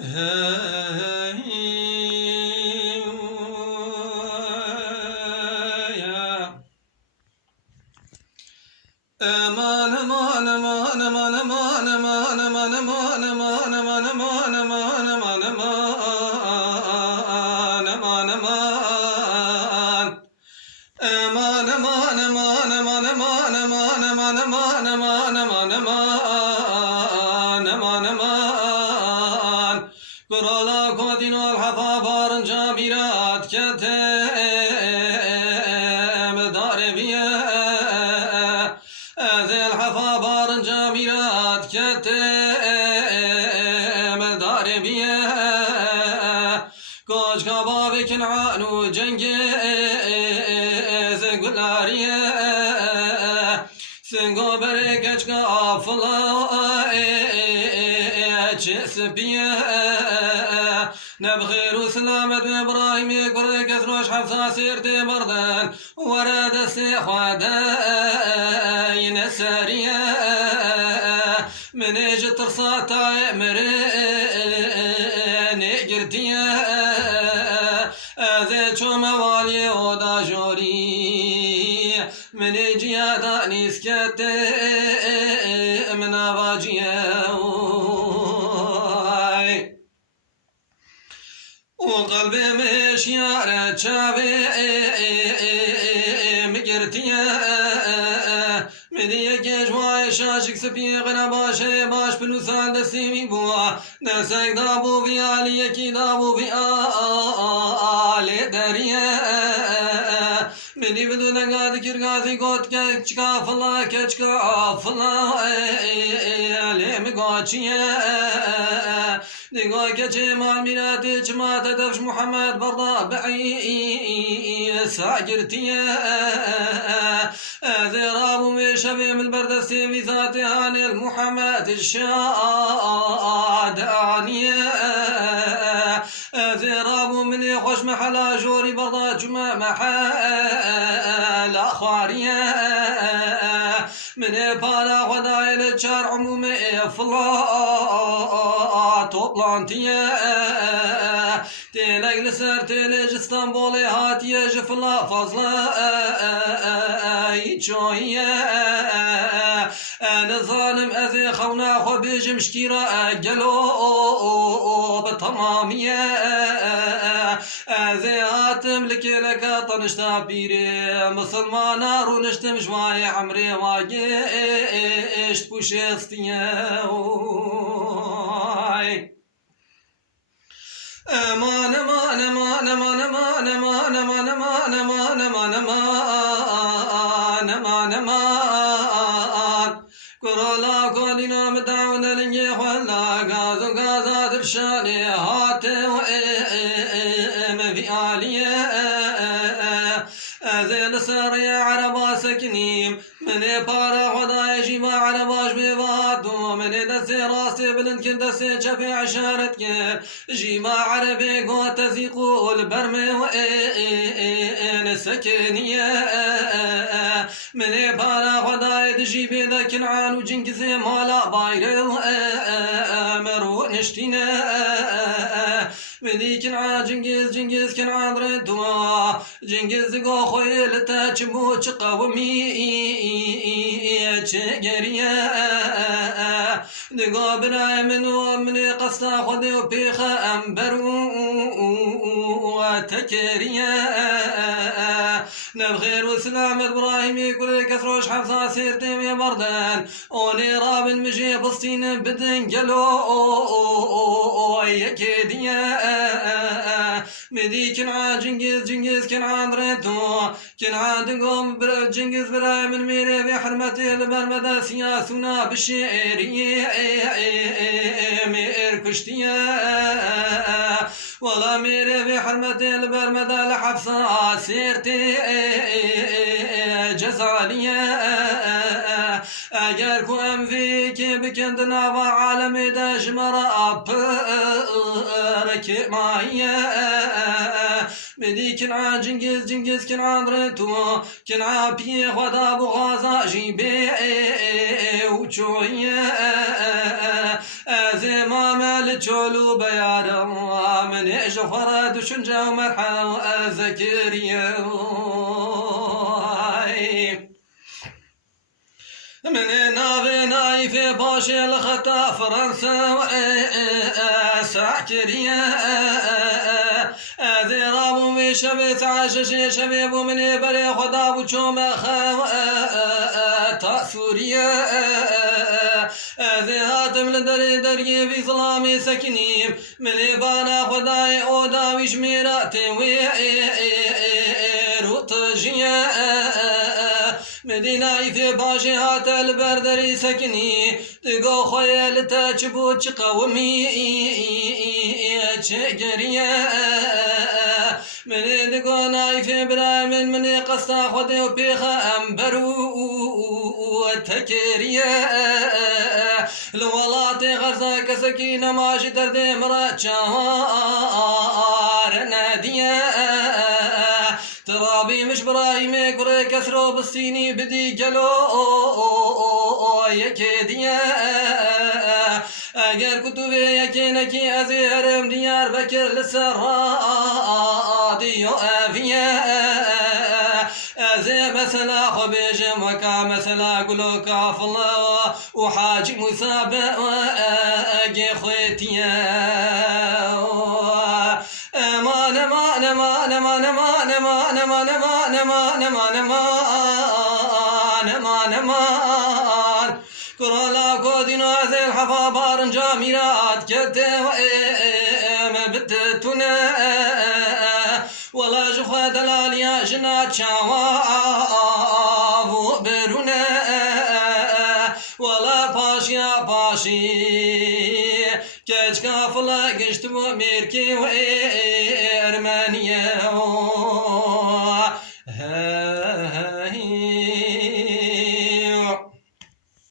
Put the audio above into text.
Aman aman aman aman aman aman aman aman aman aman aman aman aman aman aman aman Aman aman aman aman aman aman aman aman aman aman aman aman Kurala kodin ol hafabarın camirat ketem darebiye Ezel hafabarın camirat ketem darebiye Koç kababi kin'anu cengiz gulariye Singo berekeç kafla çesipiye نبخير وسلامة إبراهيم يقول كثروش حفصة سيرتي بردان وراد السيخوة ينسارية من اجي ترصات مرين قرتية ذيتشو موالي ودا جوري من اجي داني سكتي من أباجيه وقلبي مشيارة شابي مقرتية مديك جواي شاشك سبي غنباشي باش بلوسان دسيمي بوا نسك دابو في عليك دابو في آلي دارية مدي بدون قاد كرغازي قوت كچكا فلا كچكا فلا لي مقاتشية نقول كجمال ميلاد جماعة دفش محمد برضا بعي ساجرتية ذراب ومشبه من البردستي بذاتي عن المحمد الشاد عنية ذراب من خوش محلا جوري برضا جمع محل أخوارية من بالا غدايل الشار عمومي فلا toplantıya Telek liser telej İstanbul'e hatiye jifla fazla çoğuye أنا ظالم أذي خونا خو بيجم شكيرا قلو بتمامية أذي هاتم لكي لك طنشتا بيري مسلمانا رونشتم شوي عمري واجي اشت بوشستيا أمان أمان أمان أمان أمان أمان أمان أمان أمان أمان أمان أمان كرولا كولينا مدعون لنجي ولا غازو غازا درشاني هاتي وإم في آلية أذن ساري عربا سكنيم من بارا خدا يجيب عرباش ببادو من دسي راسي بلند كندسي شبي عشارتك جيما عربي قوت زيقو البرمي وإن سكنية من بارا خدا يجيب ذا كنعان وجنكزي مالا بايرو مرو نشتينا مدي كنعان جنكز كنعان ردوا جنكز قو خوي لتاچمو چقومي چگريا دقو بنا من قصة خذي وبيخ أمبرو وتكريا نبخير وسلام إبراهيم يقول كثروش حفصة سيرتي يا بردان أولي راب المجي بسطين بدن قلو يكيديا مدي كنعان جنكز كنعان ريتو كنعان دقوم جنكز براي من ميري بحرمتي البرمدى سياسنا بالشعرية مير كشتيا والله ميري بحرمتي البرمدى لحفصة سيرتي جزالية أجركو أنفيك بكندنا وعالمي داج مرأب ركي معي مدي كنعان جنجز كنعان رنتو كنعان بيه خدا بغازا جيبي وشوية أزيما مال تشولو بيارا من إيش فرد شنجا ومرحا أذكريا من نافي نايف باشي الخطا فرنسا ساكريا أذي رابو مشبث عشش شبيب من بري خدا وشوم تأثوريا أذي هاتم لدري في ظلامي سكنيم من بانا خداي أودا وشميراتي ويروتجيا مدينة في باشي هات البردري سكني تقو خيال تاجبو تقومي تشقريا من تقو نايف برايم من قصة خدي وبيخا أمبرو تكريا الولاتي غرزاك سكينة ماشي تردي مرات شهار ناديا ترابي مش برايمي قري كسرو بالسيني بدي قلو يكيديا اگر كتبي يكينكي ازيرم ديار بكر لسراديو افيا ازي مثلا خبيجم وكا مثلا قلوكا فلا وحاجي مثابة اجي خويتيا نمان كرالا كودينو ذي الحفا بارن جاميرات كده وإيم بدتنا ولا جخوا دلاليا جنات شعواف برونا ولا باشيا باشي كاج كافلا قشتو ميركي وإرمانيا